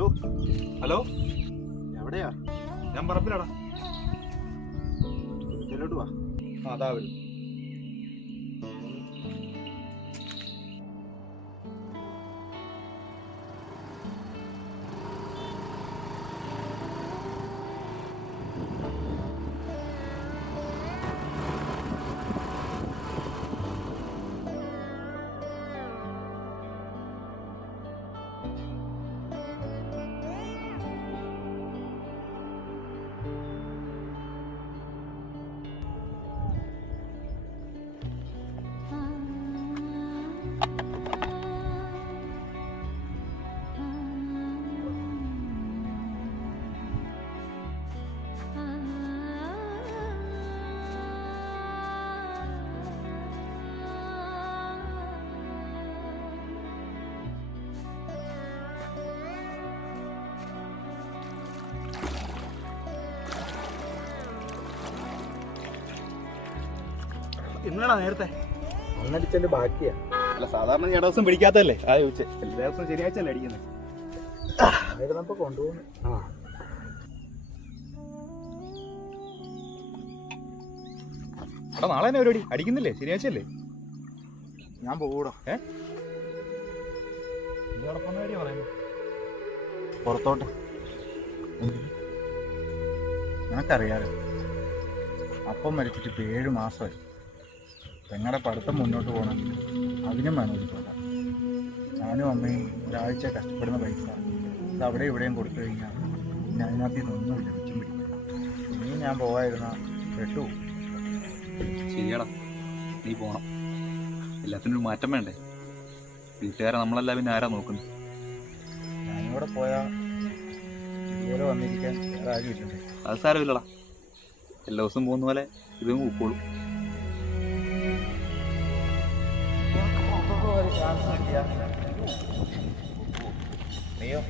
Hello hello, എവിടെയാ? ഞാൻ പറമ്പിലാടാ. ഇതിലോട്ട് വാ. അതാ വരും. ഇന്നാണോ നേരത്തെ? അന്നടിച്ചതിന്റെ ബാക്കിയാ. അല്ല, സാധാരണ ഞാൻ ദിവസം പിടിക്കാത്തല്ലേ, ആ ചോദിച്ചേ. എല്ലാ ദിവസവും ശനിയാഴ്ച അല്ലേ അടിക്കുന്നത്? ആയിരുന്നപ്പോ കൊണ്ടുപോകുന്നു. എടാ, നാളെ തന്നെ പരിപാടി അടിക്കുന്നില്ലേ? ശനിയാഴ്ച അല്ലേ? ഞാൻ പോകൂടോ. നീ അവിടെ പോകുന്ന കാര്യം പറയുന്നു. പുറത്തോട്ട്. നിനക്കറിയാലോ, അപ്പം മരിച്ചിട്ട് ഇപ്പം 7 മാസമായി. പെങ്ങളുടെ പഠിത്തം മുന്നോട്ട് പോകണമെങ്കിൽ അതിനും വേണം ഒരു തുക. ഞാനും അമ്മയും ഒരാഴ്ച കഷ്ടപ്പെടുന്ന പൈസ ഇത് അവിടെ ഇവിടെയും കൊടുത്തു കഴിഞ്ഞാൽ പിന്നെ അതിനകത്ത് നിന്നൊന്നുമില്ല, മിച്ചം പിടിക്കും. ഇനിയും ഞാൻ പോകാതിരുന്ന പെട്ടു. ശരിയാടാ, നീ പോണം. എല്ലാത്തിനും ഒരു മാറ്റം വേണ്ടേ? വീട്ടുകാരെ നമ്മളെല്ലാം പിന്നെ ആരാ നോക്കുന്നത്? ഞാനിവിടെ പോയാൽ ഇതുപോലെ വന്നിരിക്കാൻ വേറെ ആരും ഇല്ലണ്ടേ. അത് സാരമില്ലടാ, എല്ലാ ദിവസവും പോകുന്ന പോലെ ഇതും ഉൾക്കൊള്ളും. ചാൻസ് കിട്ടിയാ നീയോ